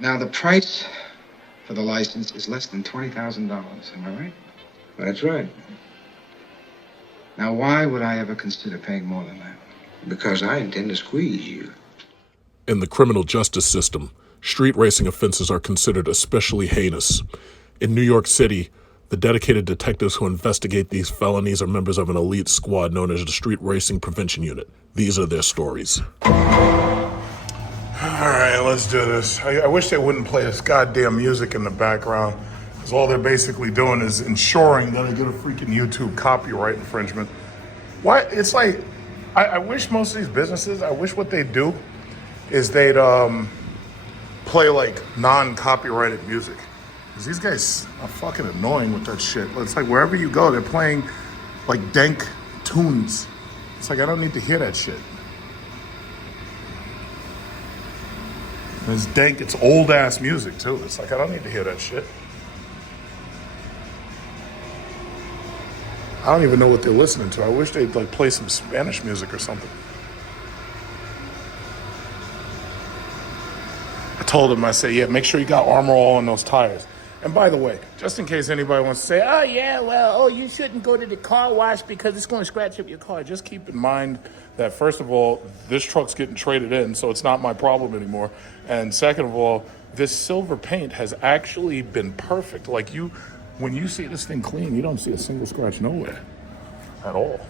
Now, the price for the license is less than $20,000. Am I right? That's right. Now, why would I ever consider paying more than that? Because I intend to squeeze you. In the criminal justice system, street racing offenses are considered especially heinous. In New York City, the dedicated detectives who investigate these felonies are members of an elite squad known as the Street Racing Prevention Unit. These are their stories. All right, let's do this. I wish they wouldn't play this goddamn music in the background, because all they're basically doing is ensuring that I get a freaking YouTube copyright infringement. Why? It's like, I wish most of these businesses, I wish what they'd do is they'd play like non-copyrighted music. Because these guys are fucking annoying with that shit. It's like wherever you go, they're playing like dank tunes. It's like, I don't need to hear that shit. And it's dank, it's old ass music too. It's like, I don't need to hear that shit. I don't even know what they're listening to. I wish they'd like play some Spanish music or something. I told him, I said, yeah, make sure you got Armor All on those tires. And by the way, just in case anybody wants to say, oh yeah, well, oh, you shouldn't go to the car wash because it's going to scratch up your car. Just keep in mind that, first of all, this truck's getting traded in, so it's not my problem anymore. And second of all, this silver paint has actually been perfect. Like when you see this thing clean, you don't see a single scratch nowhere at all.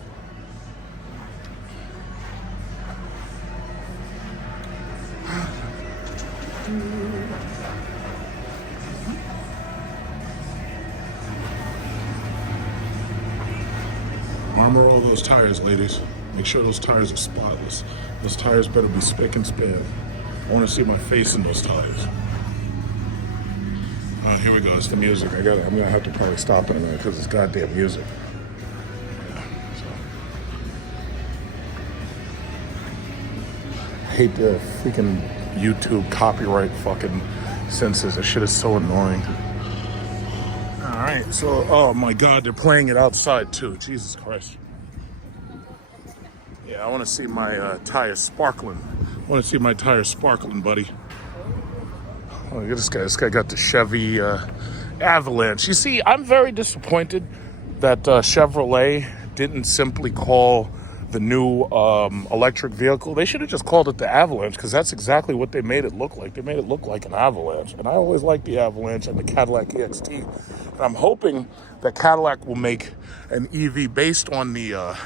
Armor all those tires, ladies. Make sure those tires are spotless. Those tires better be spick and span. I want to see my face in those tires. Here we go. It's the music. I'm gonna have to probably stop in a minute because it's goddamn music. Yeah, so. I hate the freaking YouTube copyright fucking censors. That shit is so annoying. All right, so, oh my God, they're playing it outside too. Jesus Christ. Yeah, I want to see my tires sparkling. I want to see my tires sparkling, buddy. Oh, look at this guy. This guy got the Chevy Avalanche. You see, I'm very disappointed that Chevrolet didn't simply call the new electric vehicle. They should have just called it the Avalanche, because that's exactly what they made it look like. They made it look like an Avalanche. And I always liked the Avalanche and the Cadillac EXT. And I'm hoping that Cadillac will make an EV based on the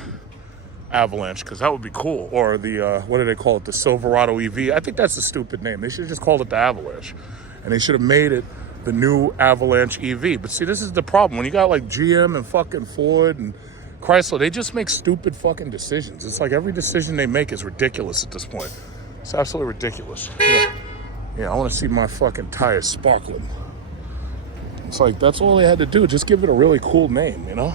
Avalanche, because that would be cool. Or the, what do they call it? The Silverado EV. I think that's a stupid name. They should have just called it the Avalanche. And they should have made it the new Avalanche EV. But see, this is the problem. When you got like GM and fucking Ford and Chrysler, they just make stupid fucking decisions. It's like every decision they make is ridiculous at this point. It's absolutely ridiculous. Yeah, I want to see my fucking tires sparkling. It's like, that's all they had to do. Just give it a really cool name, you know?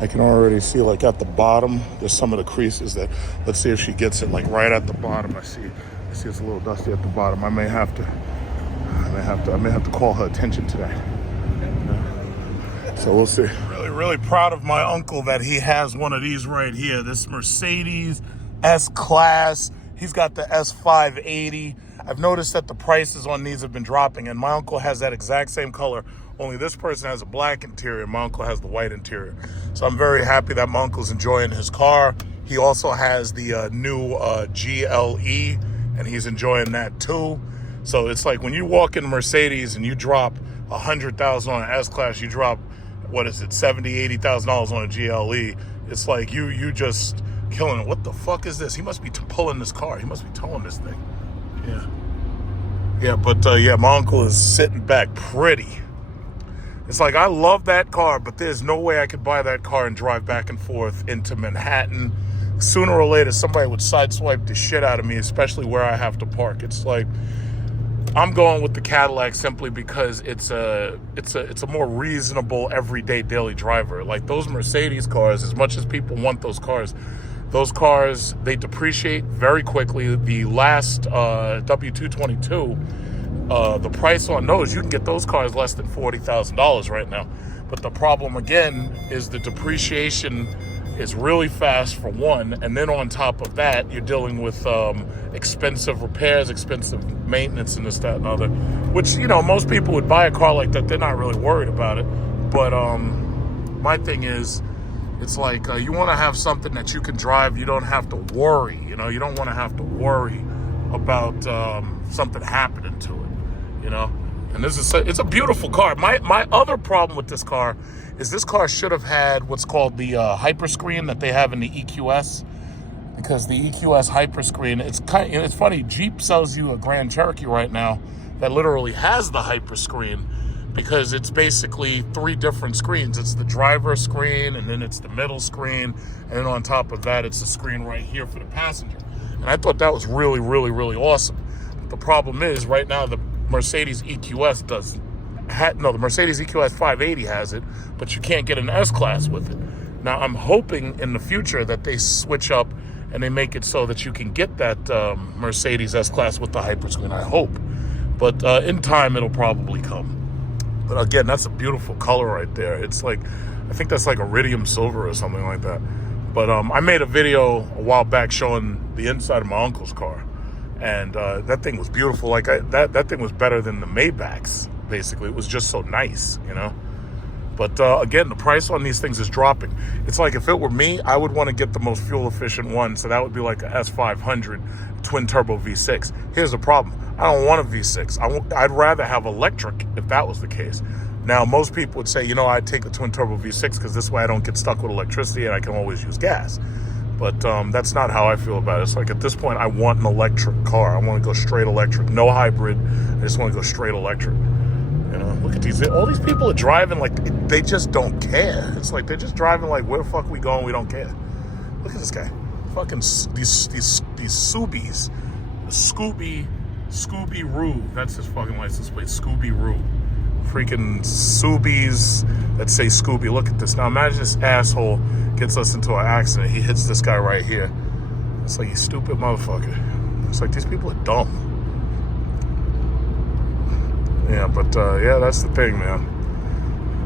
I can already see, like, at the bottom, there's some of the creases that, let's see if she gets it, like, right at the bottom. I see it's a little dusty at the bottom. I may have to call her attention to that. So we'll see. Really, really proud of my uncle that he has one of these right here. This Mercedes S-Class. He's got the S580. I've noticed that the prices on these have been dropping, and my uncle has that exact same color, only this person has a black interior, my uncle has the white interior. So I'm very happy that my uncle's enjoying his car. He also has the new GLE, and he's enjoying that too. So it's like when you walk in a Mercedes and you drop $100,000 on an S-Class, you drop, what is it, $70,000, $80,000 on a GLE. It's like you just killing it. What the fuck is this? He must be pulling this car. He must be towing this thing. Yeah, but my uncle is sitting back pretty. It's like, I love that car, but there's no way I could buy that car and drive back and forth into Manhattan. Sooner or later, somebody would sideswipe the shit out of me, especially where I have to park. It's like, I'm going with the Cadillac simply because it's a more reasonable everyday daily driver. Like those Mercedes cars, as much as people want those cars, they depreciate very quickly. The last W222, the price on those, you can get those cars less than $40,000 right now. But the problem again is the depreciation is really fast for one, and then on top of that, you're dealing with expensive repairs, expensive maintenance, and this, that, and other. Which, you know, most people would buy a car like that. They're not really worried about it. But my thing is, it's like you want to have something that you can drive. You don't have to worry. You know, you don't want to have to worry about something happening to it. You know, and it's a beautiful car. My other problem with this car is this car should have had what's called the hyperscreen that they have in the EQS, because the EQS hyperscreen, it's funny, Jeep sells you a Grand Cherokee right now that literally has the hyperscreen, because it's basically 3 different screens. It's the driver screen, and then it's the middle screen, and then on top of that, it's the screen right here for the passenger. And I thought that was really, really, really awesome. The problem is, right now, the Mercedes EQS the Mercedes EQS 580 has it, but you can't get an S-Class with it. Now, I'm hoping in the future that they switch up and they make it so that you can get that Mercedes S-Class with the hyperscreen. I hope. But in time, it'll probably come. But again, that's a beautiful color right there. It's like, I think that's like iridium silver or something like that. But I made a video a while back showing the inside of my uncle's car. And that thing was beautiful. Like that thing was better than the Maybachs, basically. It was just so nice, you know? But again, the price on these things is dropping. It's like, if it were me, I would want to get the most fuel efficient one. So that would be like a S500 twin turbo V6. Here's the problem. I don't want a V6. I'd rather have electric if that was the case. Now, most people would say, you know, I'd take a twin turbo V6 because this way I don't get stuck with electricity and I can always use gas. But that's not how I feel about it. It's like, at this point, I want an electric car. I want to go straight electric. No hybrid. I just want to go straight electric. You know, look at all these people are driving like they just don't care. It's like they're just driving like, where the fuck we going? We don't care. Look at this guy. Fucking these Subies. Scooby-Roo. That's his fucking license plate. Scooby-Roo. Freaking Subies that say Scooby. Look at this. Now imagine this asshole gets us into an accident. He hits this guy right here. It's like, you stupid motherfucker. It's like, these people are dumb. Yeah, but yeah, that's the thing, man.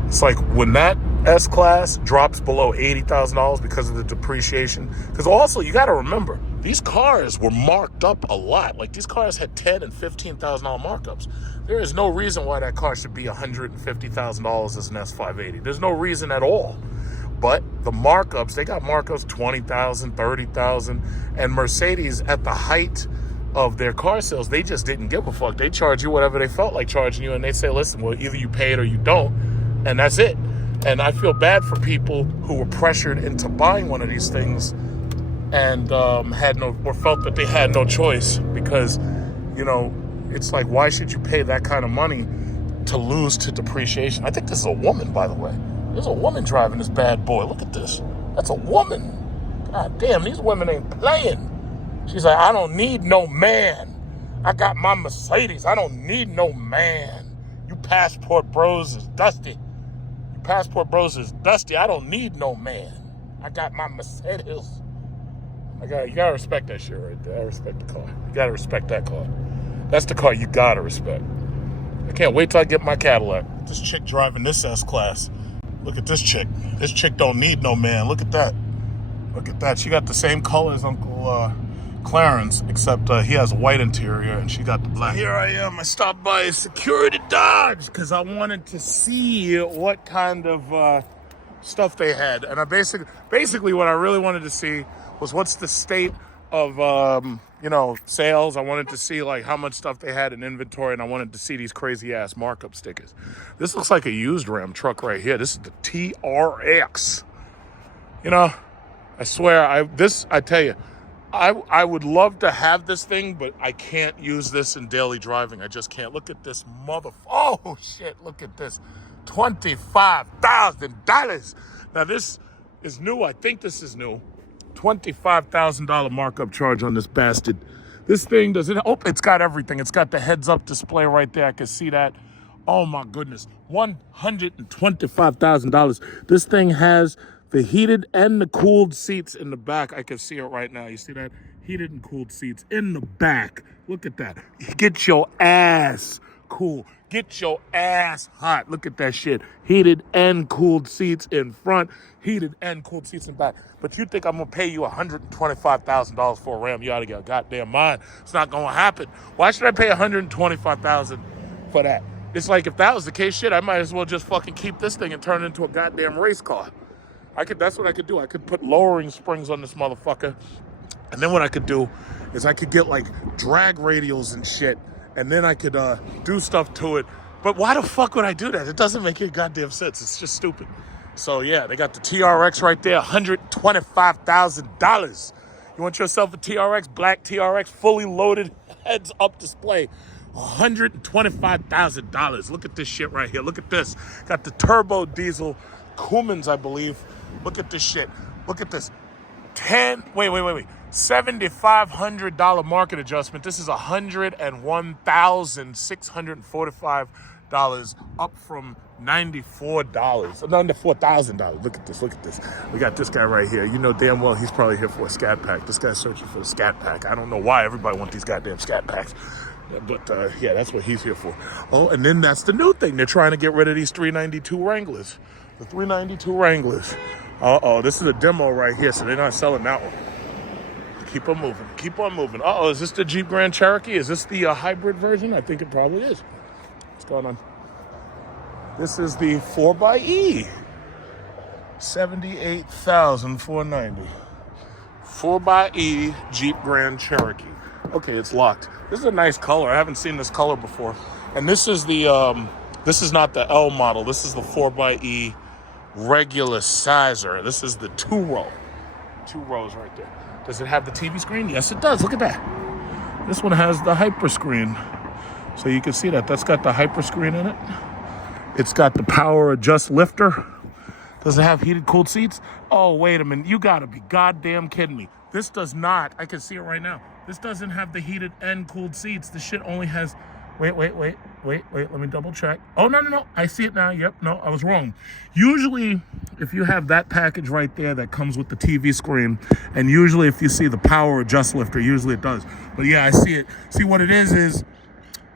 It's like, when that S-Class drops below $80,000 because of the depreciation, because also, you got to remember, these cars were marked up a lot. Like, these cars had $10,000 and $15,000 markups. There is no reason why that car should be $150,000 as an S580. There's no reason at all. But the markups, they got markups $20,000, $30,000, and Mercedes, at the height of their car sales, they just didn't give a fuck. They charge you whatever they felt like charging you, and they say, listen, well, either you pay it or you don't, and that's it. And I feel bad for people who were pressured into buying one of these things and felt that they had no choice, because, you know, it's like, why should you pay that kind of money to lose to depreciation? I think this is a woman, by the way. There's a woman driving this bad boy. Look at this. That's a woman. God damn, these women ain't playing. She's like, I don't need no man. I got my Mercedes. I don't need no man. You passport bros is dusty. You passport bros is dusty. I don't need no man. I got my Mercedes. You gotta respect that shit right there. I respect the car. You gotta respect that car. That's the car you gotta respect. I can't wait till I get my Cadillac. This chick driving this S-Class. Look at this chick. This chick don't need no man. Look at that. Look at that. She got the same color as Uncle Clarence, except he has a white interior and she got the black. Here I am. I stopped by Security Dodge because I wanted to see what kind of stuff they had. And I basically what I really wanted to see was what's the state of sales. I wanted to see like how much stuff they had in inventory, and I wanted to see these crazy ass markup stickers. This looks like a used Ram truck right here. This is the TRX. You know, I swear, I tell you, I would love to have this thing, but I can't use this in daily driving. I just can't. Look at this oh shit, look at this. $25,000. Now this is new. I think this is new. $25,000 markup charge on this bastard. This thing it's got everything. It's got the heads-up display right there. I can see that. Oh my goodness. $125,000. This thing has the heated and the cooled seats in the back. I can see it right now. You see that? Heated and cooled seats in the back. Look at that. Get your ass cool. Get your ass hot. Look at that shit. Heated and cooled seats in front, heated and cooled seats in back. But you think I'm gonna pay you $125,000 for a Ram? You ought to get a goddamn mind. It's not gonna happen. Why should I pay $125,000 for that? It's like if that was the case, shit, I might as well just fucking keep this thing and turn it into a goddamn race car. That's what I could do. I could put lowering springs on this motherfucker. And then what I could do is I could get like drag radials and shit, and then I could do stuff to it. But why the fuck would I do that? It doesn't make any goddamn sense. It's just stupid. So yeah, they got the TRX right there, $125,000. You want yourself a TRX, black TRX, fully loaded, heads up display. $125,000. Look at this shit right here. Look at this. Got the turbo diesel Cummins, I believe. Look at this shit. Look at this. $7,500 market adjustment. This is $101,645, up from $94,000. Look at this. Look at this. We got this guy right here. You know damn well he's probably here for a Scat Pack. This guy's searching for a Scat Pack. I don't know why everybody wants these goddamn Scat Packs. But yeah, that's what he's here for. Oh, and then that's the new thing. They're trying to get rid of these 392 Wranglers. The 392 Wranglers. This is a demo right here, so they're not selling that one. Keep on moving. Keep on moving. Is this the Jeep Grand Cherokee? Is this the hybrid version? I think it probably is. What's going on? This is the 4xe. $78,490. 4xe Jeep Grand Cherokee. Okay, it's locked. This is a nice color. I haven't seen this color before. And this is the this is not the L model. This is the 4xe regular sizer. This is the 2-row. 2 rows right there. Does it have the TV screen? Yes, it does. Look at that. This one has the hyper screen. So you can see that. That's got the hyper screen in it. It's got the power adjust lifter. Does it have heated cooled seats? Oh, wait a minute. You gotta be goddamn kidding me. This does not. I can see it right now. This doesn't have the heated and cooled seats. The shit only has... Wait. Let me double check. Oh, no. I see it now. Yep. No, I was wrong. Usually, if you have that package right there that comes with the TV screen, and usually if you see the power adjust lifter, usually it does. But yeah, I see it. See, what it is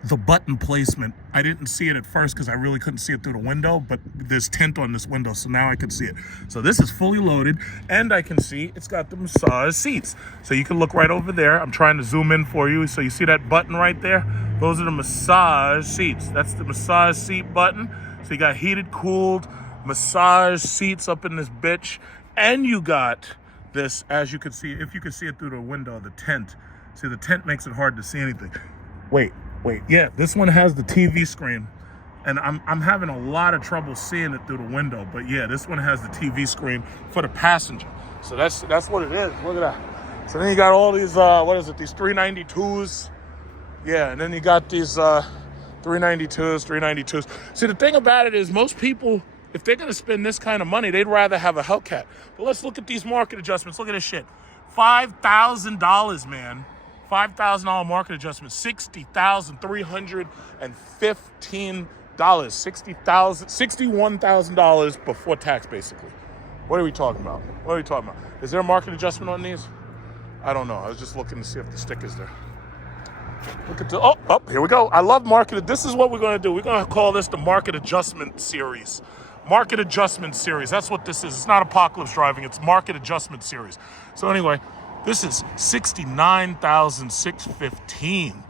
the button placement. I didn't see it at first because I really couldn't see it through the window, but there's tint on this window, so now I can see it. So this is fully loaded, and I can see it's got the massage seats. So you can look right over there. I'm trying to zoom in for you. So you see that button right there? Those are the massage seats. That's the massage seat button. So you got heated, cooled, massage seats up in this bitch. And you got this, as you can see, if you can see it through the window, the tent. See, the tent makes it hard to see anything. Wait. Yeah, this one has the TV screen. And I'm having a lot of trouble seeing it through the window. But yeah, this one has the TV screen for the passenger. So that's what it is. Look at that. So then you got all these, these 392s. Yeah, and then you got these 392s. See, the thing about it is most people, if they're going to spend this kind of money, they'd rather have a Hellcat. But let's look at these market adjustments. Look at this shit. $5,000, man. $5,000 market adjustment. $60,315. $61,000 before tax, basically. What are we talking about? Is there a market adjustment on these? I don't know. I was just looking to see if the sticker's there. Look at here we go. I love market. This is what we're going to do. We're going to call this the market adjustment series. Market adjustment series. That's what this is. It's not apocalypse driving. It's market adjustment series. So anyway, this is $69,615.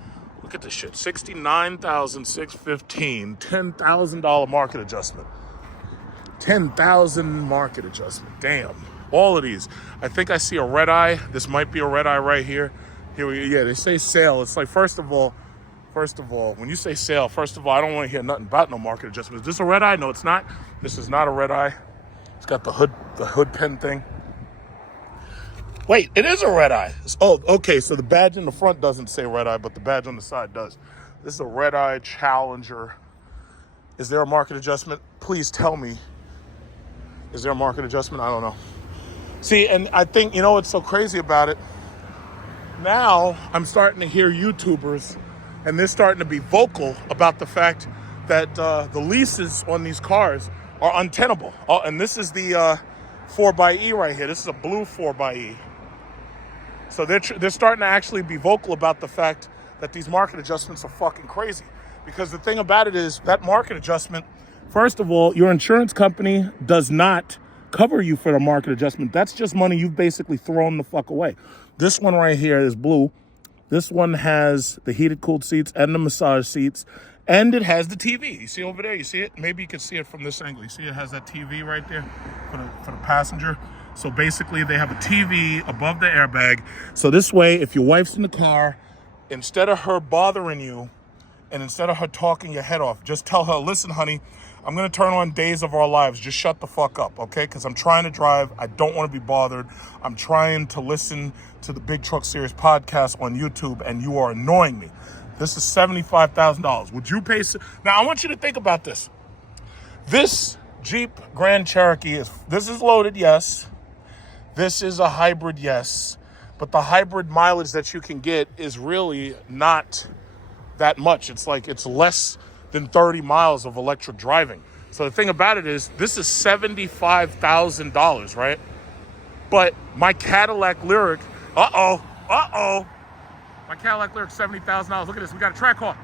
Look at this shit. $69,615. $10,000 market adjustment. $10,000 market adjustment. Damn. All of these. I think I see a red eye. This might be a red eye right here. Yeah, they say sale. It's like, first of all, when you say sale, I don't want to hear nothing about no market adjustment. Is this a red eye? No, it's not. This is not a red eye. It's got the hood pen thing. Wait, it is a red eye. Okay, so the badge in the front doesn't say red eye, but the badge on the side does. This is a red eye Challenger. Is there a market adjustment? Please tell me. Is there a market adjustment? I don't know. See, and I think, you know what's so crazy about it? Now I'm starting to hear YouTubers, and they're starting to be vocal about the fact that the leases on these cars are untenable. And this is the 4xe right here. This is a blue 4xe. So they're starting to actually be vocal about the fact that these market adjustments are fucking crazy. Because the thing about it is that market adjustment, first of all, your insurance company does not cover you for the market adjustment. That's just money you've basically thrown the fuck away. This one right here is blue. This one has the heated, cooled seats and the massage seats, and it has the TV. You see over there? You see it? Maybe you can see it from this angle. You see it has that TV right there for the passenger. So basically, they have a TV above the airbag. So this way, if your wife's in the car, instead of her bothering you, and instead of her talking your head off, just tell her, listen, honey, I'm going to turn on Days of Our Lives. Just shut the fuck up, okay? Because I'm trying to drive. I don't want to be bothered. I'm trying to listen to the Big Truck Series podcast on YouTube, and you are annoying me. This is $75,000. Would you pay? Now, I want you to think about this. This Jeep Grand Cherokee, this is loaded, yes. This is a hybrid, yes. But the hybrid mileage that you can get is really not that much. It's like it's less than 30 miles of electric driving. So the thing about it is, this is $75,000, right? But my Cadillac Lyriq, my Cadillac Lyriq, $70,000. Look at this, we got a track car.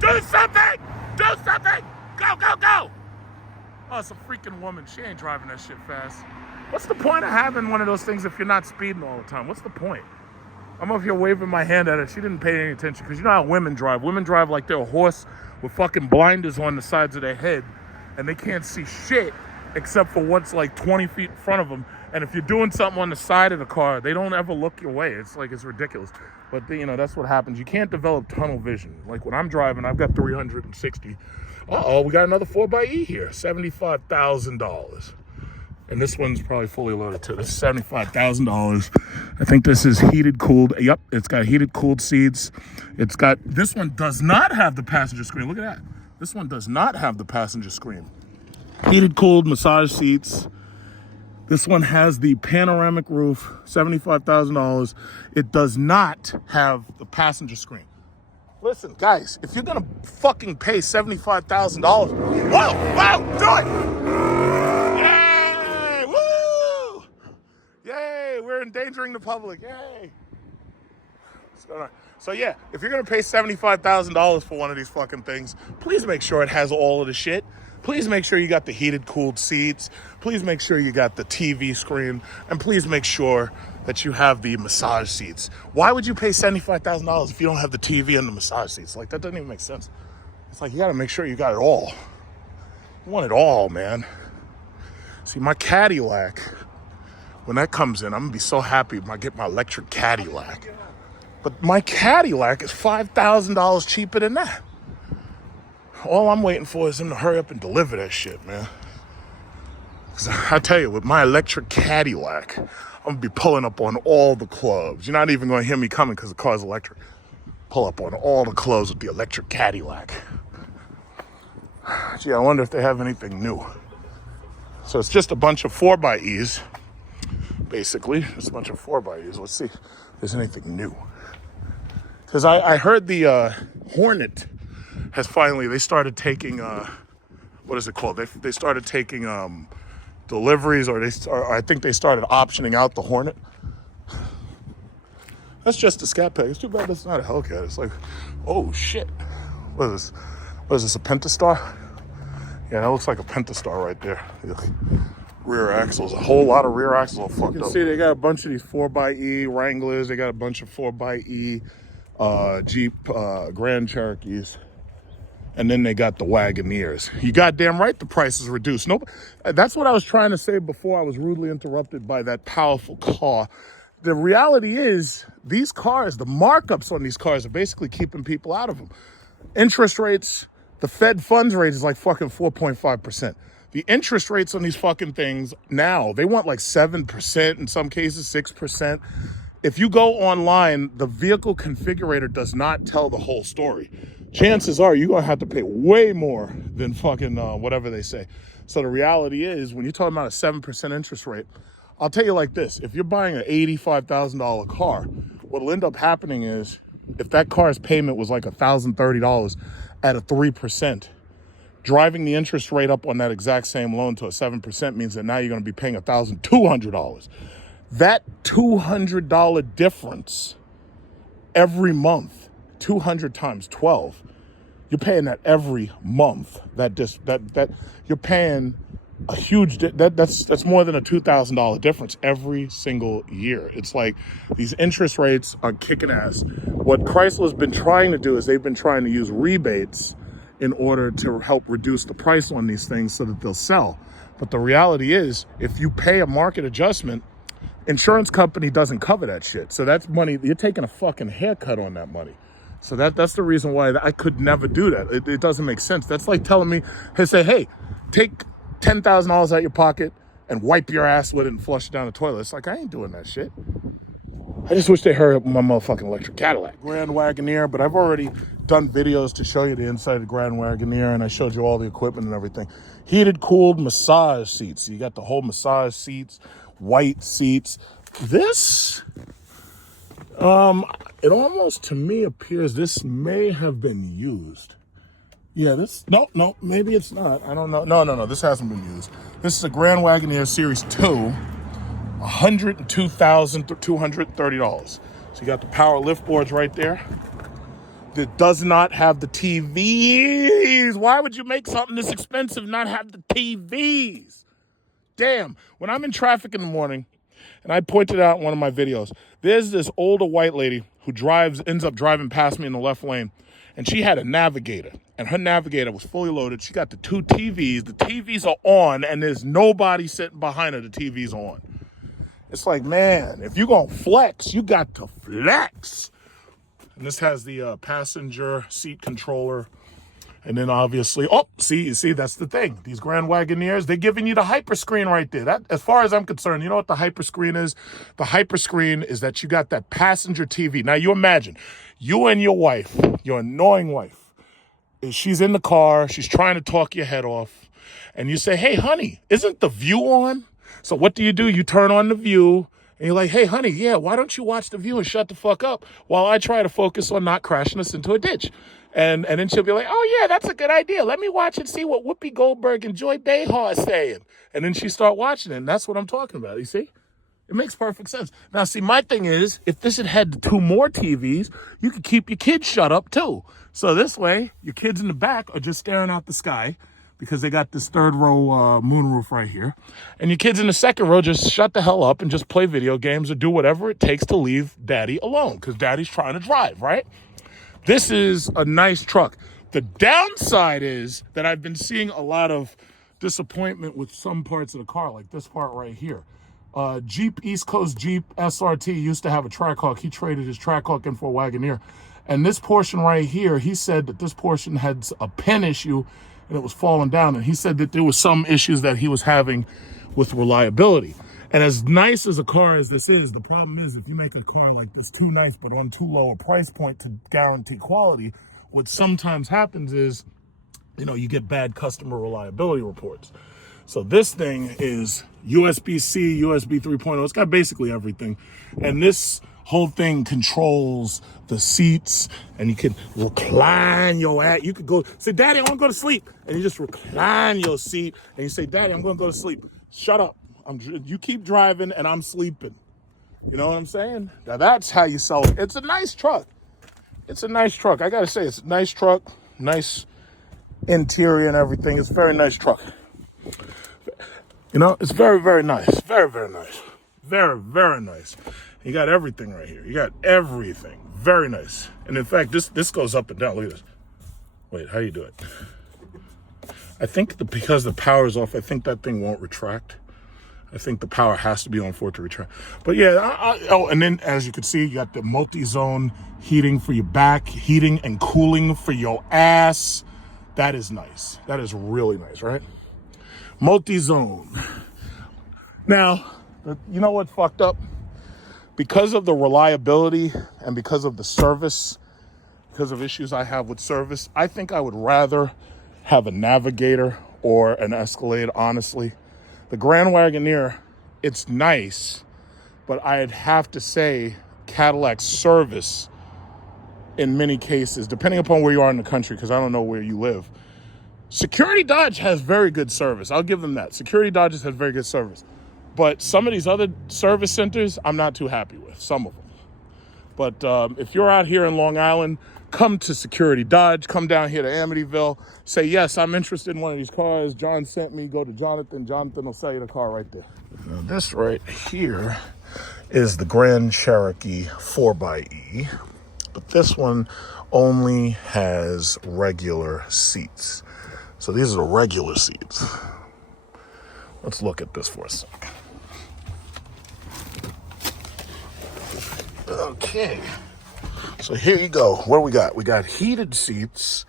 Do something! Do something! Go, go, go! Oh, it's a freaking woman. She ain't driving that shit fast. What's the point of having one of those things if you're not speeding all the time? What's the point? I'm up here waving my hand at her. She didn't pay any attention, because you know how women drive. Women drive like they're a horse with fucking blinders on the sides of their head, and they can't see shit except for what's like 20 feet in front of them. And if you're doing something on the side of the car, they don't ever look your way. It's like, it's ridiculous. But you know, that's what happens. You can't develop tunnel vision. Like when I'm driving, I've got 360. We got another 4xe here, $75,000. And this one's probably fully loaded too. This is $75,000. I think this is heated, cooled. Yep, it's got heated, cooled seats. This one does not have the passenger screen. Look at that. This one does not have the passenger screen. Heated, cooled, massage seats. This one has the panoramic roof, $75,000. It does not have the passenger screen. Listen, guys, if you're gonna fucking pay $75,000, whoa, do it! Yay, we're endangering the public. Yay. What's going on? So yeah, if you're going to pay $75,000 for one of these fucking things, please make sure it has all of the shit. Please make sure you got the heated, cooled seats. Please make sure you got the TV screen. And please make sure that you have the massage seats. Why would you pay $75,000 if you don't have the TV and the massage seats? Like, that doesn't even make sense. It's like, you got to make sure you got it all. You want it all, man. See, my Cadillac, when that comes in, I'm gonna be so happy when I get my electric Cadillac. But my Cadillac is $5,000 cheaper than that. All I'm waiting for is them to hurry up and deliver that shit, man. 'Cause I tell you, with my electric Cadillac, I'm gonna be pulling up on all the clubs. You're not even gonna hear me coming because the car's electric. Pull up on all the clubs with the electric Cadillac. Gee, I wonder if they have anything new. So it's just a bunch of 4xEs. Basically, it's a bunch of 4xEs. Let's see if there's anything new. Because I heard the Hornet has finally, they started taking, what is it called? They started taking deliveries, or I think they started optioning out the Hornet. That's just a Scat Pack. It's too bad that's not a Hellcat. It's like, oh shit. What is this? What is this, a Pentastar? Yeah, that looks like a Pentastar right there. Rear axles, a whole lot of rear axles are fucked up. You can see they got a bunch of these 4xE Wranglers. They got a bunch of 4xE Jeep Grand Cherokees. And then they got the Wagoneers. You goddamn right the price is reduced. Nope. That's what I was trying to say before I was rudely interrupted by that powerful car. The reality is, these cars, the markups on these cars are basically keeping people out of them. Interest rates, the Fed funds rate is like fucking 4.5%. The interest rates on these fucking things now, they want like 7%, in some cases 6%. If you go online, the vehicle configurator does not tell the whole story. Chances are you're gonna have to pay way more than fucking whatever they say. So the reality is, when you're talking about a 7% interest rate, I'll tell you like this: if you're buying an $85,000 car, what'll end up happening is, if that car's payment was like $1,030 at a 3%, driving the interest rate up on that exact same loan to a 7% means that now you're going to be paying $1,200. That $200 difference every month, 200 times 12, You're paying that every month. That you're paying a huge that's more than a $2,000 difference every single year. It's like these interest rates are kicking ass. What Chrysler's been trying to do is they've been trying to use rebates in order to help reduce the price on these things so that they'll sell. But the reality is, if you pay a market adjustment, insurance company doesn't cover that shit. So that's money, you're taking a fucking haircut on that money. So that's the reason why I could never do that. It doesn't make sense. That's like telling me, hey, take $10,000 out your pocket and wipe your ass with it and flush it down the toilet. It's like, I ain't doing that shit. I just wish they hurry up with my motherfucking electric Cadillac. Grand Wagoneer, but I've already done videos to show you the inside of the Grand Wagoneer, and I showed you all the equipment and everything. Heated, cooled massage seats. You got the whole massage seats, white seats. This, it almost to me appears this may have been used. Yeah, no, maybe it's not. I don't know. No, this hasn't been used. This is a Grand Wagoneer Series 2, $102,230. So you got the power lift boards right there. That does not have the TVs. Why would you make something this expensive and not have the TVs? Damn, when I'm in traffic in the morning, and I pointed out in one of my videos, there's this older white lady who ends up driving past me in the left lane, and she had a Navigator, and her Navigator was fully loaded. She got the 2 TVs. The TVs are on, and there's nobody sitting behind her. The TV's on. It's like, man, if you're going to flex, you got to flex. And this has the passenger seat controller. And then obviously, see, that's the thing. These Grand Wagoneers, they're giving you the hyperscreen right there. That, as far as I'm concerned, you know what the hyperscreen is? The hyperscreen is that you got that passenger TV. Now, you imagine, you and your wife, your annoying wife, she's in the car, she's trying to talk your head off, and you say, hey, honey, isn't the View on? So what do? You turn on the View, and you're like, hey, honey, yeah, why don't you watch the View and shut the fuck up while I try to focus on not crashing us into a ditch? And then she'll be like, oh, yeah, that's a good idea. Let me watch and see what Whoopi Goldberg and Joy Behar are saying. And then she start watching it, and that's what I'm talking about, you see? It makes perfect sense. Now, see, my thing is, if this had 2 more TVs, you could keep your kids shut up, too. So this way, your kids in the back are just staring out the sky because they got this 3rd row moonroof right here. And your kids in the 2nd row just shut the hell up and just play video games or do whatever it takes to leave daddy alone because daddy's trying to drive, right? This is a nice truck. The downside is that I've been seeing a lot of disappointment with some parts of the car, like this part right here. Jeep, East Coast Jeep SRT used to have a Trackhawk. He traded his Trackhawk in for a Wagoneer. And this portion right here, he said that this portion had a pin issue and it was falling down. And he said that there was some issues that he was having with reliability. And as nice as a car as this is, the problem is if you make a car like this too nice, but on too low a price point to guarantee quality, what sometimes happens is, you get bad customer reliability reports. So this thing is USB-C, USB 3.0. It's got basically everything. And this whole thing controls the seats, and you can recline your ass. You could go, say, Daddy, I want to go to sleep. And you just recline your seat, and you say, Daddy, I'm going to go to sleep. Shut up. You keep driving and I'm sleeping. You know what I'm saying? Now that's how you sell it. It's a nice truck. It's a nice truck. I gotta say, it's a nice truck. Nice interior and everything. It's a very nice truck. It's very, very nice. Very, very nice. Very, very nice. You got everything right here. You got everything. Very nice. And in fact, this goes up and down. Look at this. Wait, how you do it? I think because the power is off, I think that thing won't retract. I think the power has to be on for it to retract. But yeah, and then as you can see, you got the multi-zone heating for your back, heating and cooling for your ass. That is nice. That is really nice, right? Multi-zone. Now, you know what fucked up? Because of the reliability and because of the service, because of issues I have with service, I think I would rather have a Navigator or an Escalade, honestly. The Grand Wagoneer, it's nice, but I'd have to say Cadillac service in many cases, depending upon where you are in the country, because I don't know where you live. Security Dodge has very good service. I'll give them that. Security Dodge has very good service. But some of these other service centers, I'm not too happy with, some of them. But if you're out here in Long Island, come to Security Dodge, come down here to Amityville, say, yes, I'm interested in one of these cars. John sent me, go to Jonathan. Jonathan will sell you the car right there. Now this right here is the Grand Cherokee 4xe, but this one only has regular seats. So these are the regular seats. Let's look at this for a sec. Okay. So here you go. What do we got? We got heated seats,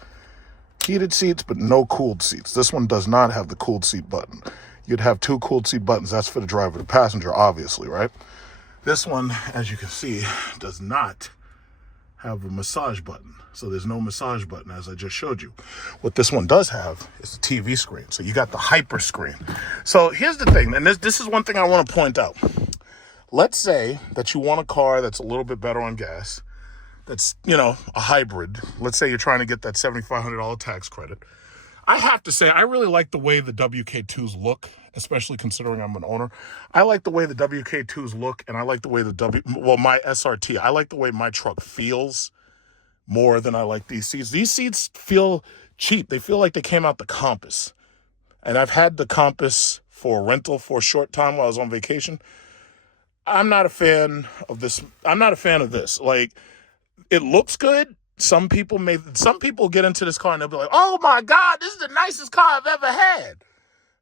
but no cooled seats. This one does not have the cooled seat button. You'd have two cooled seat buttons. That's for the driver, the passenger, obviously, right? This one, as you can see, does not have a massage button. So there's no massage button, as I just showed you. What this one does have is a TV screen. So you got the hyper screen. So here's the thing, and this is one thing I want to point out. Let's say that you want a car that's a little bit better on gas, that's, a hybrid. Let's say you're trying to get that $7,500 tax credit. I have to say, I really like the way the WK2s look, especially considering I'm an owner. I like the way the WK2s look, and I like the way my SRT, I like the way my truck feels more than I like these seats. These seats feel cheap. They feel like they came out the Compass. And I've had the Compass for rental for a short time while I was on vacation. I'm not a fan of this. Like, it looks good. Some people get into this car and they'll be like, oh my God, this is the nicest car I've ever had.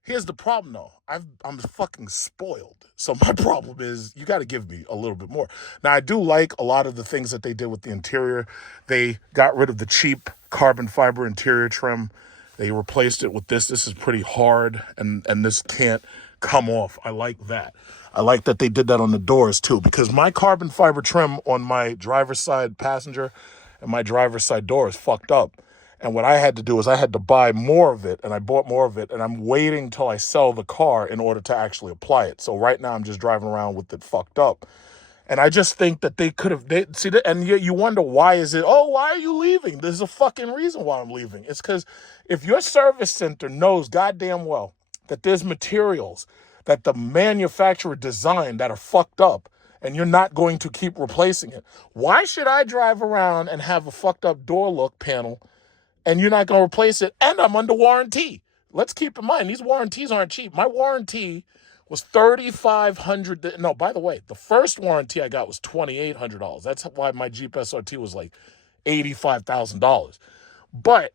Here's the problem though. I'm fucking spoiled. So my problem is you got to give me a little bit more. Now I do like a lot of the things that they did with the interior. They got rid of the cheap carbon fiber interior trim. They replaced it with this. This is pretty hard and this can't come off. I like that. I like that they did that on the doors too, because my carbon fiber trim on my driver's side passenger and my driver's side door is fucked up. And what I had to do is I had to buy more of it, and I bought more of it, and I'm waiting till I sell the car in order to actually apply it. So right now I'm just driving around with it fucked up. And I just think that they could have, and you wonder why are you leaving? There's a fucking reason why I'm leaving. It's because if your service center knows goddamn well that there's materials that the manufacturer designed that are fucked up, and you're not going to keep replacing it, why should I drive around and have a fucked up door look panel and you're not going to replace it, and I'm under warranty? Let's keep in mind, these warranties aren't cheap. My warranty was $3,500. No, by the way, the first warranty I got was $2,800. That's why my Jeep SRT was like $85,000. But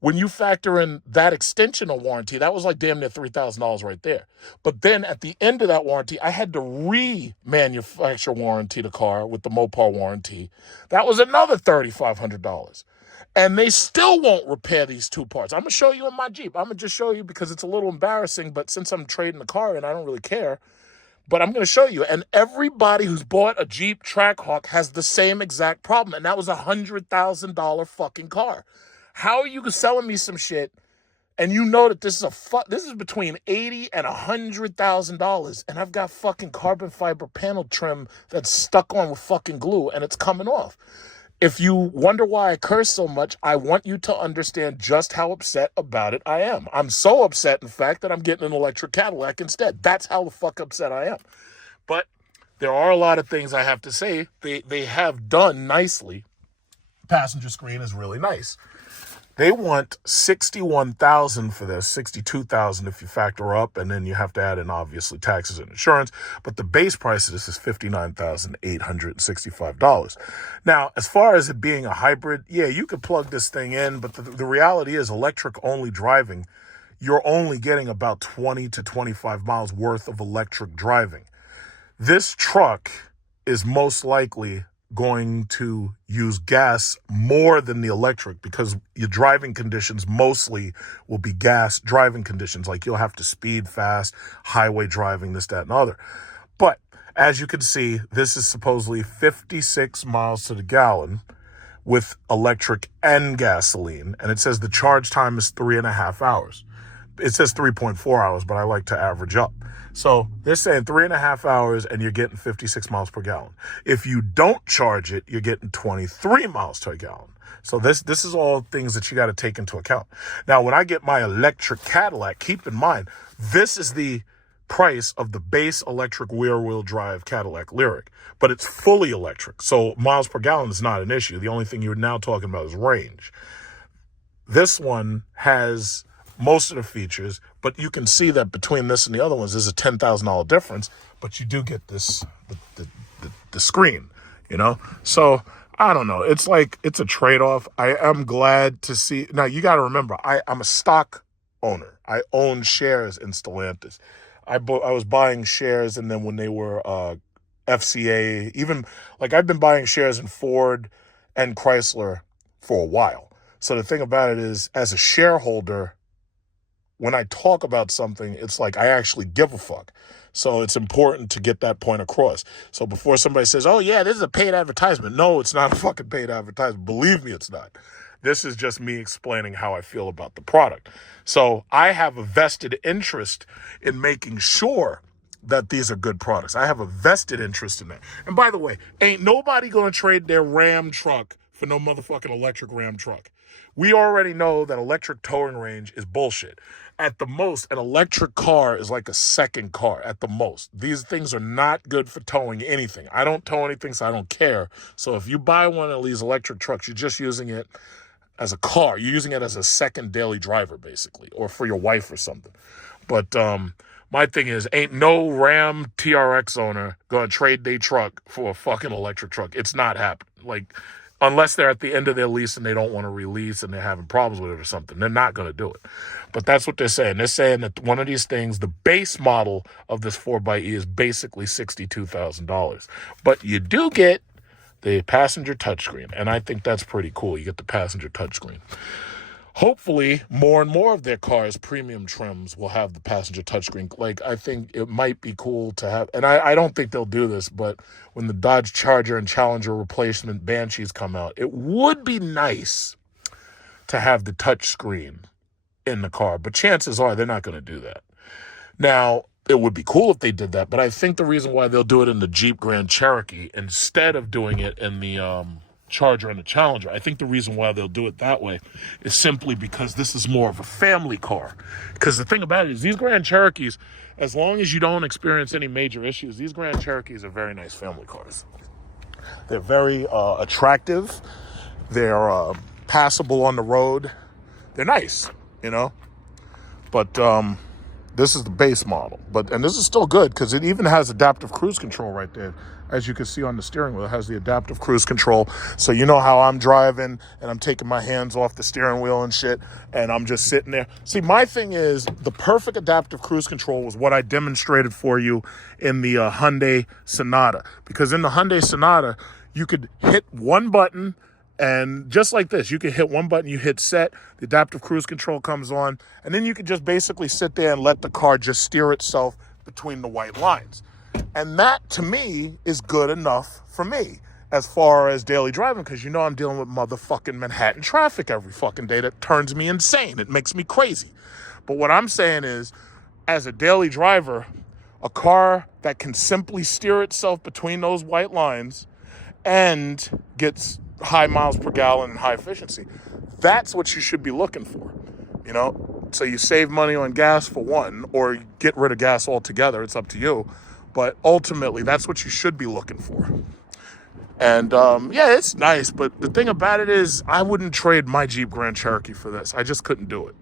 when you factor in that extension of warranty, that was like damn near $3,000 right there. But then at the end of that warranty, I had to remanufacture warranty the car with the Mopar warranty. That was another $3,500. And they still won't repair these two parts. I'm going to show you in my Jeep. I'm going to just show you because it's a little embarrassing, but since I'm trading the car in, I don't really care. But I'm going to show you. And everybody who's bought a Jeep Trackhawk has the same exact problem. And that was a $100,000 fucking car. How are you selling me some shit and you know that this is between $80,000 and $100,000, and I've got fucking carbon fiber panel trim that's stuck on with fucking glue and it's coming off? If you wonder why I curse so much, I want you to understand just how upset about it I am. I'm so upset, in fact, that I'm getting an electric Cadillac instead. That's how the fuck upset I am. But there are a lot of things I have to say they have done nicely. Passenger screen is really nice. They want $61,000 for this, $62,000 if you factor up, and then you have to add in obviously taxes and insurance. But the base price of this is $59,865. Now, as far as it being a hybrid, yeah, you could plug this thing in, but the reality is electric only driving, you're only getting about 20 to 25 miles worth of electric driving. This truck is most likely going to use gas more than the electric because your driving conditions mostly will be gas driving conditions. Like you'll have to speed fast, highway driving, this, that, and other. But as you can see, this is supposedly 56 miles to the gallon with electric and gasoline. And it says the charge time is 3.5 hours. It says 3.4 hours, but I like to average up. So they're saying 3.5 hours and you're getting 56 miles per gallon. If you don't charge it, you're getting 23 miles per gallon. So this is all things that you got to take into account. Now, when I get my electric Cadillac, keep in mind, this is the price of the base electric rear-wheel drive Cadillac Lyriq, but it's fully electric. So miles per gallon is not an issue. The only thing you're now talking about is range. This one has most of the features, but you can see that between this and the other ones, there's a $10,000 difference, but you do get this, the screen, So I don't know. It's like, it's a trade-off. I am glad to see. Now, you got to remember, I'm a stock owner. I own shares in Stellantis. I was buying shares, and then when they were FCA, even, like, I've been buying shares in Ford and Chrysler for a while. So the thing about it is, as a shareholder, when I talk about something, it's like I actually give a fuck. So it's important to get that point across. So before somebody says, oh yeah, this is a paid advertisement. No, it's not a fucking paid advertisement. Believe me, it's not. This is just me explaining how I feel about the product. So I have a vested interest in making sure that these are good products. I have a vested interest in that. And by the way, ain't nobody going to trade their Ram truck for no motherfucking electric Ram truck. We already know that electric towing range is bullshit. At the most, an electric car is like a second car at the most. These things are not good for towing anything. I don't tow anything, so I don't care. So if you buy one of these electric trucks, you're just using it as a car. You're using it as a second daily driver, basically, or for your wife or something. But my thing is, ain't no Ram TRX owner going to trade their truck for a fucking electric truck. It's not happening. Like, unless they're at the end of their lease and they don't want to release and they're having problems with it or something. They're not going to do it. But that's what they're saying. They're saying that one of these things, the base model of this 4xe is basically $62,000. But you do get the passenger touchscreen, and I think that's pretty cool. You get the passenger touchscreen. Hopefully, more and more of their cars, premium trims, will have the passenger touchscreen. Like, I think it might be cool to have, and I don't think they'll do this, but when the Dodge Charger and Challenger replacement Banshees come out, it would be nice to have the touchscreen in the car. But chances are they're not going to do that. Now, it would be cool if they did that, but I think the reason why they'll do it in the Jeep Grand Cherokee instead of doing it in the Charger and the Challenger, I think the reason why they'll do it that way is simply because this is more of a family car. Because the thing about it is, these Grand Cherokees, as long as you don't experience any major issues, these Grand Cherokees are very nice family cars. They're very attractive. They're passable on the road. They're nice, But this is the base model. And this is still good because it even has adaptive cruise control right there. As you can see on the steering wheel, it has the adaptive cruise control. So you know how I'm driving and I'm taking my hands off the steering wheel and shit, and I'm just sitting there. See, my thing is, the perfect adaptive cruise control was what I demonstrated for you in the Hyundai Sonata. Because in the Hyundai Sonata, you could hit one button, and just like this, you can hit one button, you hit set, the adaptive cruise control comes on, and then you can just basically sit there and let the car just steer itself between the white lines. And that, to me, is good enough for me as far as daily driving, because I'm dealing with motherfucking Manhattan traffic every fucking day that turns me insane. It makes me crazy. But what I'm saying is, as a daily driver, a car that can simply steer itself between those white lines and gets high miles per gallon and high efficiency, that's what you should be looking for, So you save money on gas for one, or get rid of gas altogether. It's up to you. But ultimately, that's what you should be looking for. And yeah, it's nice. But the thing about it is, I wouldn't trade my Jeep Grand Cherokee for this. I just couldn't do it.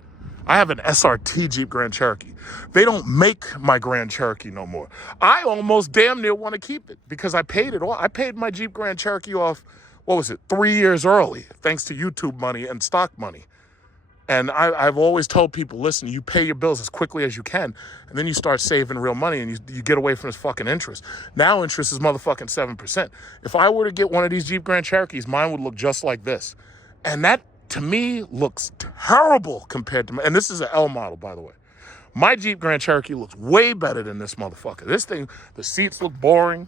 I have an SRT Jeep Grand Cherokee. They don't make my Grand Cherokee no more. I almost damn near want to keep it because I paid it all. I paid my Jeep Grand Cherokee off, 3 years early, thanks to YouTube money and stock money. And I've always told people, listen, you pay your bills as quickly as you can, and then you start saving real money, and you get away from this fucking interest. Now interest is motherfucking 7%. If I were to get one of these Jeep Grand Cherokees, mine would look just like this. And that, to me, looks terrible compared to and this is an L model, by the way. My Jeep Grand Cherokee looks way better than this motherfucker. This thing, the seats look boring.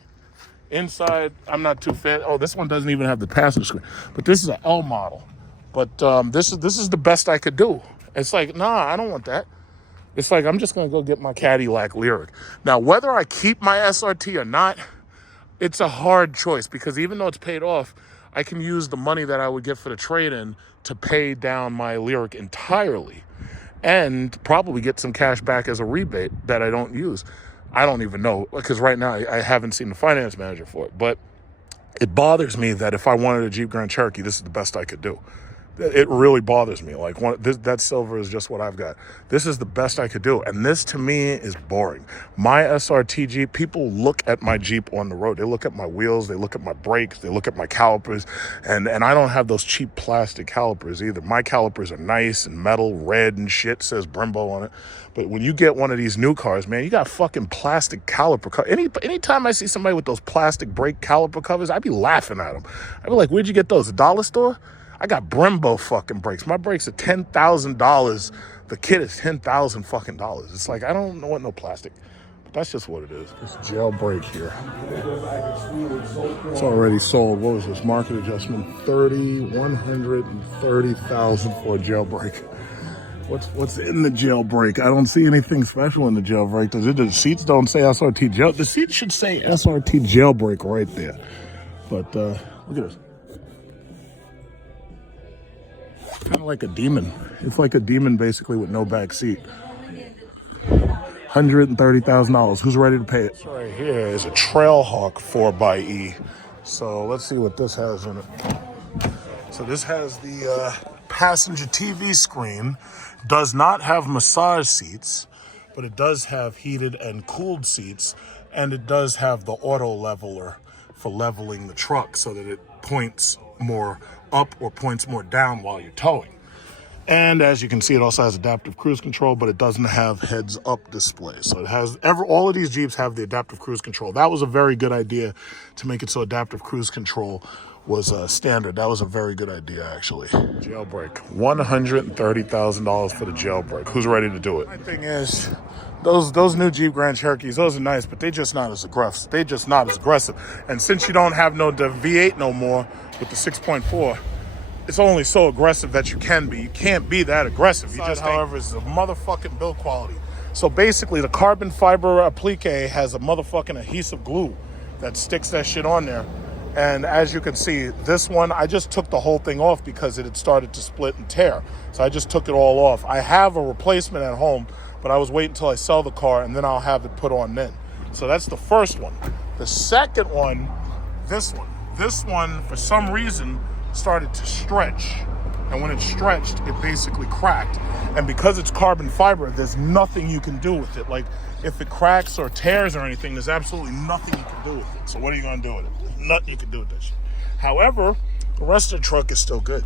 Inside, I'm not too fan. Oh, this one doesn't even have the passenger screen. But this is an L model. But this is the best I could do. It's like, nah, I don't want that. It's like, I'm just going to go get my Cadillac Lyriq. Now, whether I keep my SRT or not, it's a hard choice because even though it's paid off, I can use the money that I would get for the trade-in to pay down my Lyriq entirely and probably get some cash back as a rebate that I don't use. I don't even know, because right now I haven't seen the finance manager for it. But it bothers me that if I wanted a Jeep Grand Cherokee, this is the best I could do. It really bothers me. Like, that silver is just what I've got. This is the best I could do. And this, to me, is boring. My SRT Jeep, people look at my Jeep on the road. They look at my wheels. They look at my brakes. They look at my calipers. And I don't have those cheap plastic calipers either. My calipers are nice and metal, red and shit, says Brembo on it. But when you get one of these new cars, man, you got fucking plastic caliper covers. Anytime I see somebody with those plastic brake caliper covers, I be laughing at them. I be like, where'd you get those? A dollar store? I got Brembo fucking brakes. My brakes are $10,000. The kit is $10,000 fucking dollars. It's like, I don't want no plastic. But that's just what it is. This jailbreak here. It's already sold. What was this? Market adjustment. $130,000 for a jailbreak. What's in the jailbreak? I don't see anything special in the jailbreak. The seats don't say SRT jail. The seats should say SRT jailbreak right there. But look at this. Kind of like a Demon. It's like a Demon basically with no back seat. $130,000. Who's ready to pay it? This right here is a Trailhawk 4xe. So let's see what this has in it. So this has the passenger TV screen. Does not have massage seats, but it does have heated and cooled seats, and it does have the auto leveler for leveling the truck so that it points more up or points more down while you're towing. And as you can see, it also has adaptive cruise control, but it doesn't have heads up display. So it has all of these Jeeps have the adaptive cruise control. That was a very good idea, to make it so adaptive cruise control was standard. That was a very good idea, actually. Jailbreak. $130,000 for the jailbreak. Who's ready to do it? My thing is, those new Jeep Grand Cherokees, those are nice, but they're just not as aggressive. And since you don't have the V8 no more with the 6.4, it's only so aggressive that you can be. You can't be that aggressive. You just, however, is a motherfucking build quality. So basically, the carbon fiber applique has a motherfucking adhesive glue that sticks that shit on there. And as you can see, this one, I just took the whole thing off because it had started to split and tear. So I just took it all off. I have a replacement at home, but I was waiting until I sell the car and then I'll have it put on then. So that's the first one. The second one, this one, for some reason, started to stretch. And when it stretched, it basically cracked. And because it's carbon fiber, there's nothing you can do with it. Like, if it cracks or tears or anything, there's absolutely nothing you can do with it. So what are you gonna do with it? There's nothing you can do with this shit. However, the rest of the truck is still good.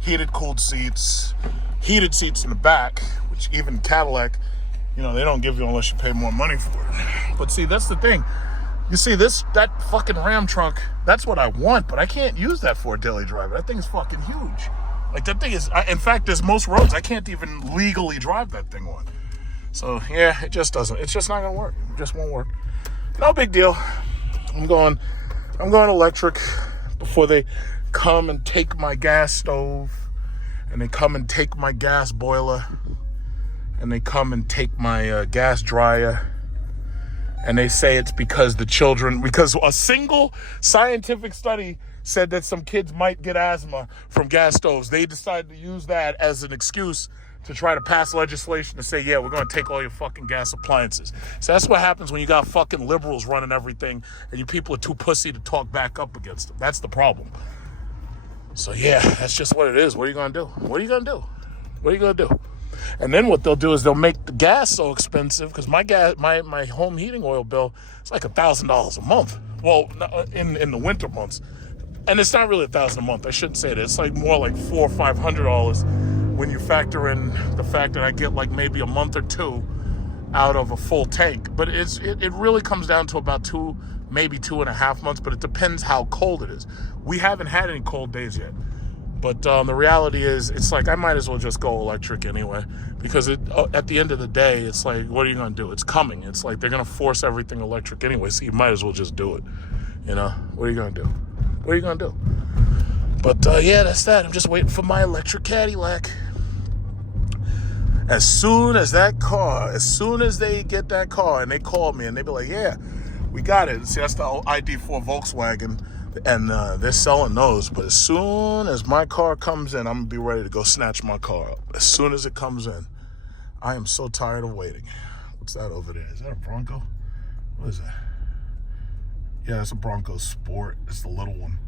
Heated, cooled seats, heated seats in the back, which even Cadillac, they don't give you unless you pay more money for it. But see, that's the thing. You see, that fucking Ram truck, that's what I want, but I can't use that for a daily driver. That thing is fucking huge. Like, that thing is, in fact, there's most roads I can't even legally drive that thing on. So, yeah, it just doesn't. It's just not going to work. It just won't work. No big deal. I'm going electric before they come and take my gas stove, and they come and take my gas boiler, and they come and take my gas dryer. And they say it's because a single scientific study said that some kids might get asthma from gas stoves. They decided to use that as an excuse to try to pass legislation to say, yeah, we're going to take all your fucking gas appliances. So that's what happens when you got fucking liberals running everything and you people are too pussy to talk back up against them. That's the problem. So yeah, that's just what it is. What are you going to do? What are you going to do? And then what they'll do is they'll make the gas so expensive, because my home heating oil bill is like $1,000 a month. Well, in the winter months, and it's not really $1,000 a month. I shouldn't say that. It's like more like $400 or $500 when you factor in the fact that I get like maybe a month or two out of a full tank. But it really comes down to about maybe 2.5 months. But it depends how cold it is. We haven't had any cold days yet. But the reality is, it's like I might as well just go electric anyway, because at the end of the day, it's like, what are you going to do? It's coming. It's like they're going to force everything electric anyway, so you might as well just do it. What are you going to do? What are you going to do? But yeah, that's that. I'm just waiting for my electric Cadillac. As soon as they get that car and they call me and they be like, yeah, we got it. See, that's the ID4 Volkswagen. And they're selling those. But as soon as my car comes in, I'm going to be ready to go snatch my car up. As soon as it comes in. I am so tired of waiting. What's that over there? Is that a Bronco? What is that? Yeah, it's a Bronco Sport. It's the little one.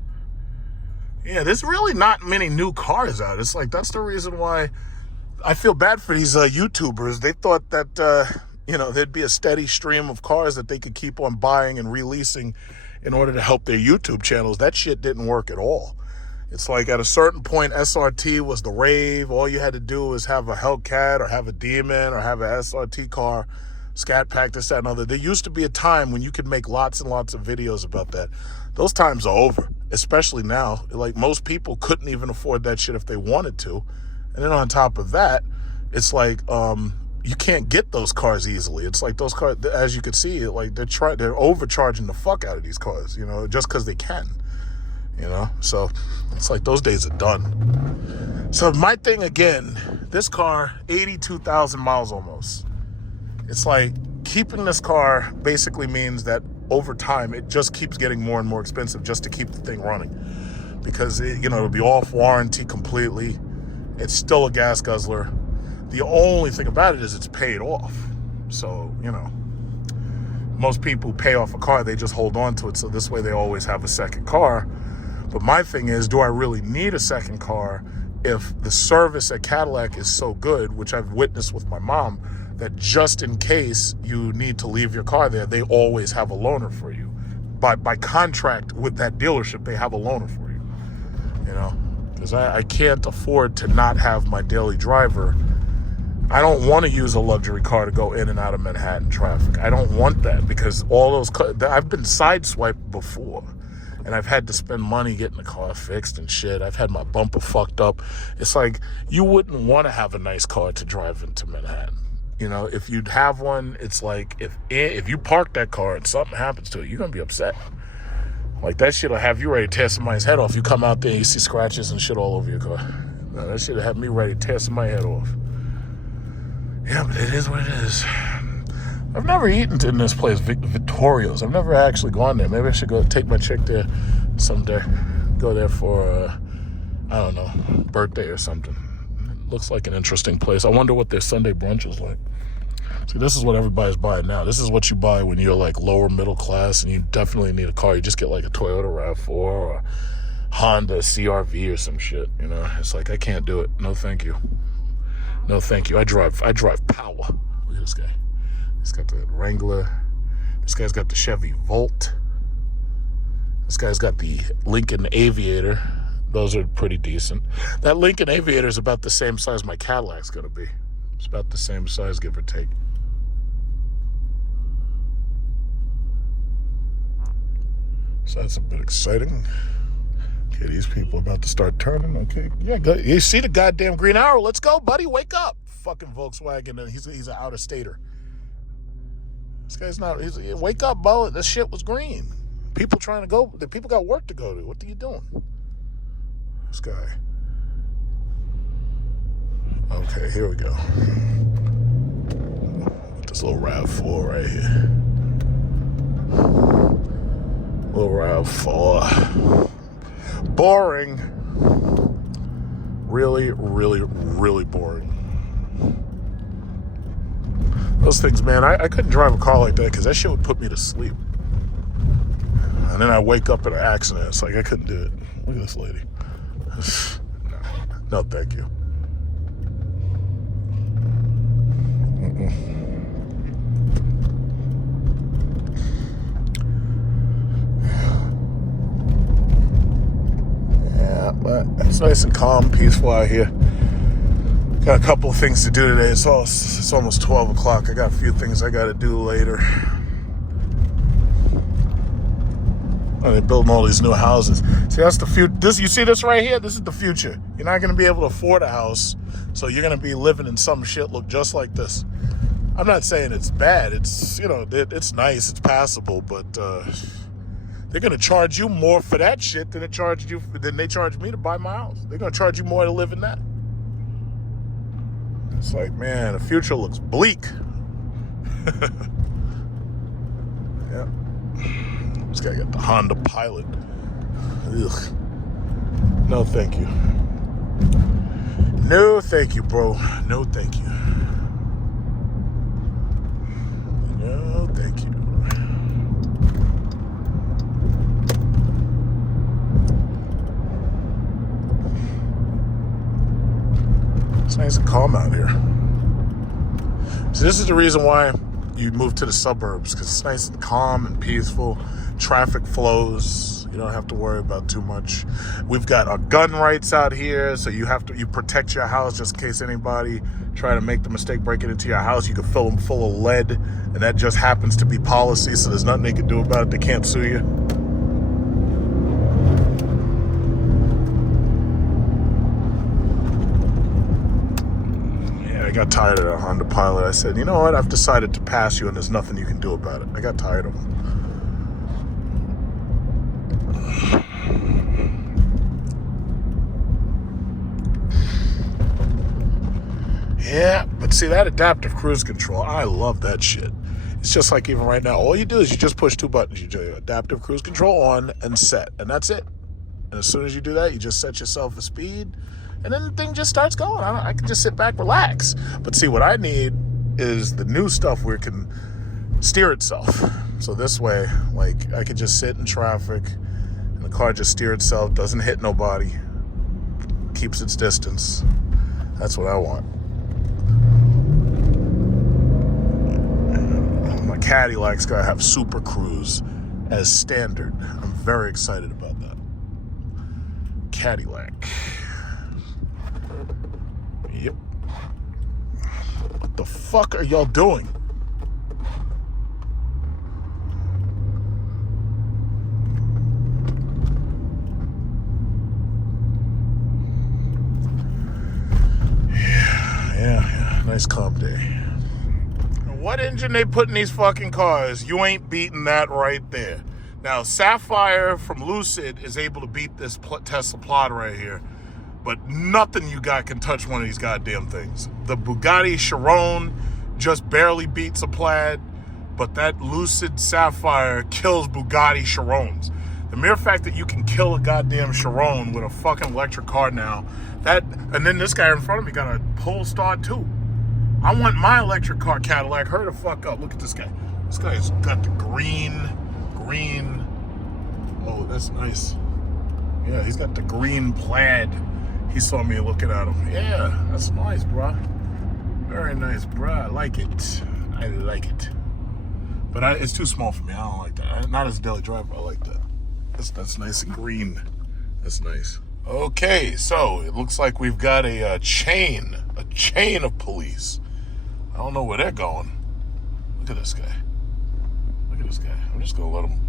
Yeah, there's really not many new cars out. It's like, that's the reason why I feel bad for these YouTubers. They thought that, there'd be a steady stream of cars that they could keep on buying and releasing in order to help their YouTube channels. That shit didn't work at all. It's like at a certain point, SRT was the rave. All you had to do was have a Hellcat or have a Demon or have an SRT car, Scat Pack, this, that, and other. There used to be a time when you could make lots and lots of videos about that. Those times are over, especially now. Like, most people couldn't even afford that shit if they wanted to. And then on top of that, it's like, you can't get those cars easily. It's like those cars, as you can see, like they're overcharging the fuck out of these cars, just because they can, So it's like those days are done. So my thing again, this car, 82,000 miles almost. It's like keeping this car basically means that over time, it just keeps getting more and more expensive just to keep the thing running, because it'll be off warranty completely. It's still a gas guzzler. The only thing about it is it's paid off. So, most people who pay off a car, they just hold on to it. So this way they always have a second car. But my thing is, do I really need a second car if the service at Cadillac is so good, which I've witnessed with my mom, that just in case you need to leave your car there, they always have a loaner for you. By contract with that dealership, they have a loaner for you, because I can't afford to not have my daily driver. I don't want to use a luxury car to go in and out of Manhattan traffic. I don't want that, because all those I've been sideswiped before, and I've had to spend money getting the car fixed and shit. I've had my bumper fucked up. It's like, you wouldn't want to have a nice car to drive into Manhattan. If you'd have one, it's like, if you park that car and something happens to it, you're going to be upset. Like, that shit will have you ready to tear somebody's head off. You come out there and you see scratches and shit all over your car. No, that shit will have me ready to tear somebody's head off. Yeah, but it is what it is. I've never eaten in this place, Vittorio's. I've never actually gone there. Maybe I should go take my chick there someday. Go there for, birthday or something. It looks like an interesting place. I wonder what their Sunday brunch is like. See, this is what everybody's buying now. This is what you buy when you're like lower middle class and you definitely need a car. You just get like a Toyota RAV4 or a Honda CRV or some shit. It's like, I can't do it. No, thank you. No, thank you. I drive power. Look at this guy. He's got the Wrangler. This guy's got the Chevy Volt. This guy's got the Lincoln Aviator. Those are pretty decent. That Lincoln Aviator is about the same size my Cadillac's going to be. It's about the same size, give or take. So that's a bit exciting. Okay, these people are about to start turning. Okay, yeah, good. You see the goddamn green arrow. Let's go, buddy. Wake up. Fucking Volkswagen. And he's an out-of-stater. This guy's not... wake up, Bo. This shit was green. People trying to go... The people got work to go to. What are you doing? This guy. Okay, here we go. This little RAV4 right here. Little RAV4. Boring. Really, really, really boring. Those things, man, I couldn't drive a car like that because that shit would put me to sleep. And then I wake up in an accident. It's like, I couldn't do it. Look at this lady. No, thank you. Yeah, but it's nice and calm, peaceful out here. Got a couple of things to do today. It's almost 12 o'clock. I got a few things I got to do later. Oh, they're building all these new houses. See, that's the future. You see this right here? This is the future. You're not going to be able to afford a house, so you're going to be living in some shit look just like this. I'm not saying it's bad. It's, it's nice. It's passable, but they're going to charge you more for that shit than they charged me to buy my house. They're going to charge you more to live in that. It's like, man, the future looks bleak. Yeah. This guy got the Honda Pilot. Ugh. No, thank you. No, thank you, bro. No, thank you. No, thank you. It's nice and calm out here. So this is the reason why you move to the suburbs, because it's nice and calm and peaceful. Traffic flows. You don't have to worry about too much. We've got our gun rights out here, so you protect your house just in case anybody try to make the mistake breaking into your house. You can fill them full of lead, and that just happens to be policy, so there's nothing they can do about it. They can't sue you. I got tired of the Honda Pilot. I said, you know what? I've decided to pass you and there's nothing you can do about it. I got tired of them. Yeah, but see, that adaptive cruise control, I love that shit. It's just like even right now, all you do is you just push two buttons. You do adaptive cruise control on and set, and that's it. And as soon as you do that, you just set yourself a speed, and then the thing just starts going. I can just sit back, relax. But see, what I need is the new stuff where it can steer itself. So this way, like, I could just sit in traffic, and the car just steer itself, doesn't hit nobody, keeps its distance. That's what I want. My Cadillac's gotta have Super Cruise as standard. I'm very excited about that. Cadillac. Yep. What the fuck are y'all doing? Yeah. Nice calm day. What engine they put in these fucking cars? You ain't beating that right there. Now, Sapphire from Lucid is able to beat this Tesla Plaid right here, but nothing you got can touch one of these goddamn things. The Bugatti Chiron just barely beats a Plaid, but that Lucid Sapphire kills Bugatti Chirons. The mere fact that you can kill a goddamn Chiron with a fucking electric car now, and then this guy in front of me got a Polestar too. I want my electric car Cadillac. Hurry the fuck up. Look at this guy. This guy's got the green. Oh, that's nice. Yeah, he's got the green Plaid. He saw me looking at him. Yeah, that's nice, bruh. Very nice, bruh. I like it. I like it. But it's too small for me. I don't like that. Not as a daily driver. I like that. That's nice and green. That's nice. Okay, so it looks like we've got a chain of police. I don't know where they're going. Look at this guy. I'm just gonna let him.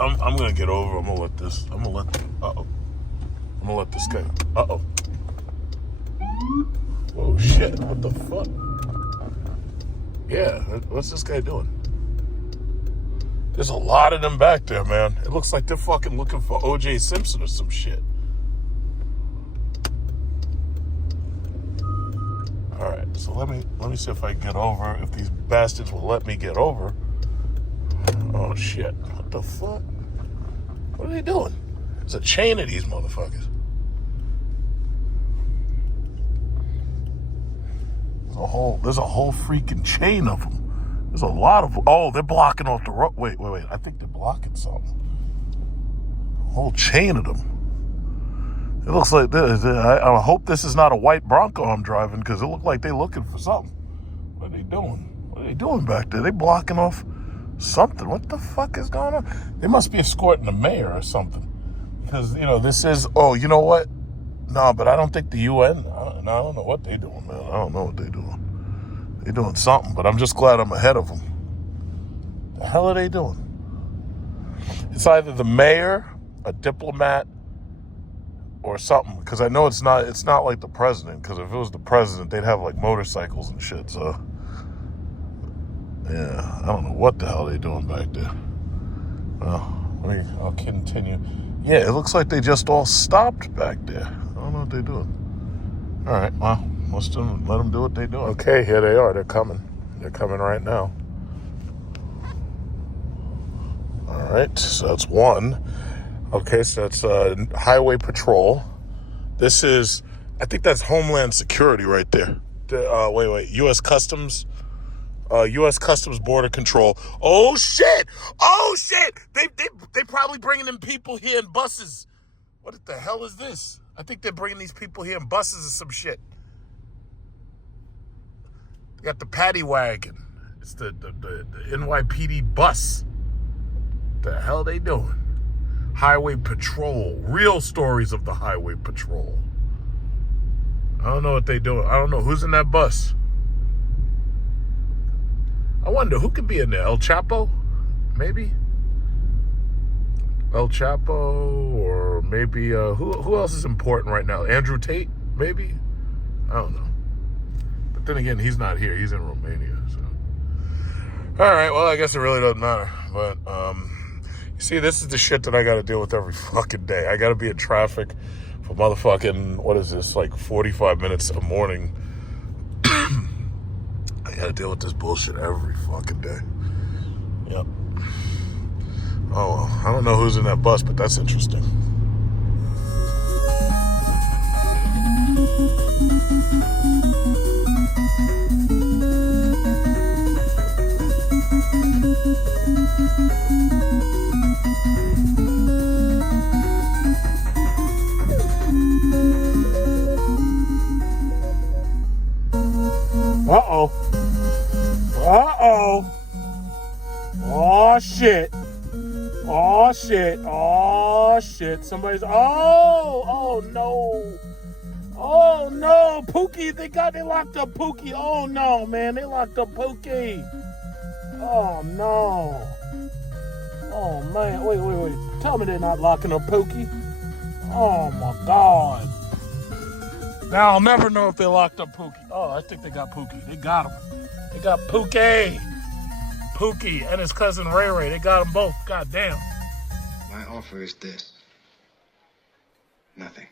I'm gonna get over. I'm gonna let this guy. Whoa, shit! What the fuck? Yeah, what's this guy doing? There's a lot of them back there, man. It looks like they're fucking looking for O.J. Simpson or some shit. All right, so let me see if I can get over. If these bastards will let me get over. Oh shit! What the fuck? What are they doing? There's a chain of these motherfuckers. There's a whole freaking chain of them. There's a lot of. Oh, they're blocking off the road. Wait. I think they're blocking something. A whole chain of them. It looks like this. I hope this is not a white Bronco I'm driving, because it looked like they're looking for something. What are they doing? What are they doing back there? They blocking off something. What the fuck is going on? They must be escorting the mayor or something. Because, this is... Oh, you know what? No, but I don't think the UN... I don't know what they're doing, man. I don't know what they're doing. They're doing something, but I'm just glad I'm ahead of them. The hell are they doing? It's either the mayor, a diplomat, or something, because I know it's not like the president, because if it was the president, they'd have like motorcycles and shit, so yeah, I don't know what the hell they're doing back there. Well, I'll continue. Yeah, it looks like they just all stopped back there. I don't know what they're doing. All right, well, let them do what they're doing. Okay, here they are. They're coming right now. All right, so that's one. Okay, so that's Highway Patrol. This is, I think that's Homeland Security right there. Wait, U.S. Customs. U.S. Customs Border Control. Oh shit! They probably bringing them people here in buses. What the hell is this? I think they're bringing these people here in buses or some shit. They got the paddy wagon. It's the NYPD bus. The hell they doing? Highway Patrol. Real stories of the Highway Patrol. I don't know what they doing. I don't know who's in that bus. I wonder who could be in there. El Chapo? Maybe? El Chapo, or maybe who else is important right now? Andrew Tate? Maybe? I don't know. But then again, he's not here. He's in Romania. So, all right. Well, I guess it really doesn't matter. But you see, this is the shit that I got to deal with every fucking day. I got to be in traffic for motherfucking, what is this, like 45 minutes a morning. I got to deal with this bullshit every fucking day. Yep. Oh, well, I don't know who's in that bus, but that's interesting. Uh-oh. Uh-oh. Oh, shit. Oh, shit. Oh, shit. Somebody's... Oh, no. Oh, no. Pookie. They locked up Pookie. Oh, no, man. They locked up Pookie. Oh, no. Oh, man. Wait. Tell me they're not locking up Pookie. Oh, my God. Now I'll never know if they locked up Pookie. Oh, I think they got Pookie. They got him. They got Pookie. Pookie and his cousin Ray Ray. They got them both. God damn. My offer is this. Nothing.